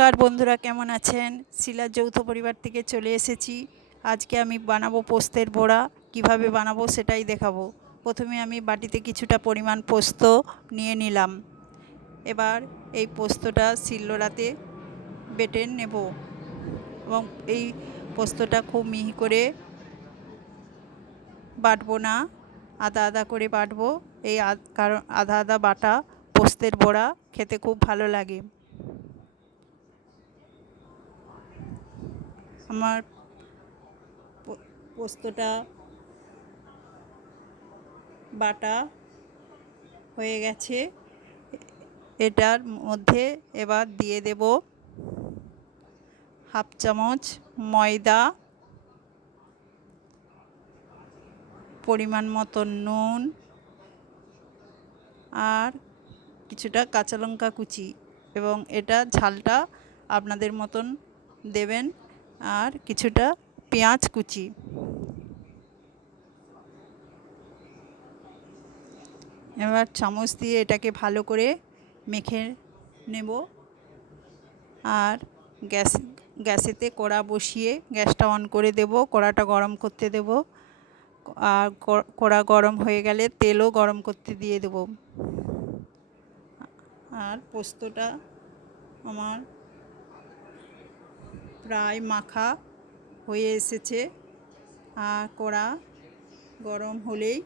নমস্কার বন্ধুরা, কেমন আছেন? শিলার যৌথ পরিবার থেকে চলে এসেছি। আজকে আমি বানাবো পোস্তের বড়া। কিভাবে বানাবো সেটাই দেখাবো। প্রথমে আমি বাটিতে কিছুটা পরিমাণ পোস্ত নিয়ে নিলাম। এবার এই পোস্তটা শিলনোড়াতে বেটে নেব এবং এই পোস্তটা খুব মিহি করে বাটবো না, আদা আদা করে বাটবো। এই কারণ আদা আদা বাটা পোস্তের বড়া খেতে খুব ভালো লাগে। আমার পোস্তটা বাটা হয়ে গেছে। এটার মধ্যে এবার দিয়ে দেব হাফ চামচ ময়দা, পরিমাণ মতো নুন আর কিছুটা কাঁচা লঙ্কা কুচি, এবং এটা ঝালটা আপনাদের মতন দেবেন, আর কিছুটা পেঁয়াজ কুচি। এবার চামচ দিয়ে এটাকে ভালো করে মেখে নেব। আর গ্যাসেতে কড়া বসিয়ে গ্যাসটা অন করে দেব, কড়াটা গরম করতে দেব। আর কড়া গরম হয়ে গেলে তেলও গরম করতে দিয়ে দেব। আর পোস্তটা আমার প্রায় মাখা হয়ে এসেছে। আর কড়া গরম হলেই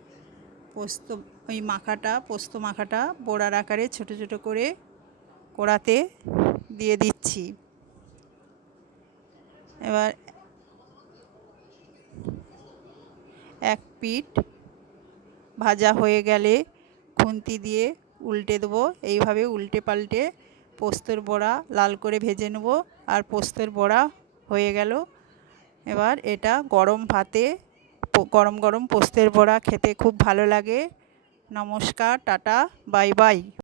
পোস্ত মাখাটা বড়ার আকারে ছোট ছোট করে কড়াতে দিয়ে দিচ্ছি। এবার এক পিঠ ভাজা হয়ে গেলে খুন্তি দিয়ে উল্টে দেবো। এইভাবে উল্টে পাল্টে পোস্তর বড়া লাল করে ভেজে নেব। আর পোস্তর বড়া হয়ে গেল। এবার এটা গরম ভাতে গরম গরম পোস্তের বড়া খেতে খুব ভালো লাগে। নমস্কার, টাটা, বাই বাই।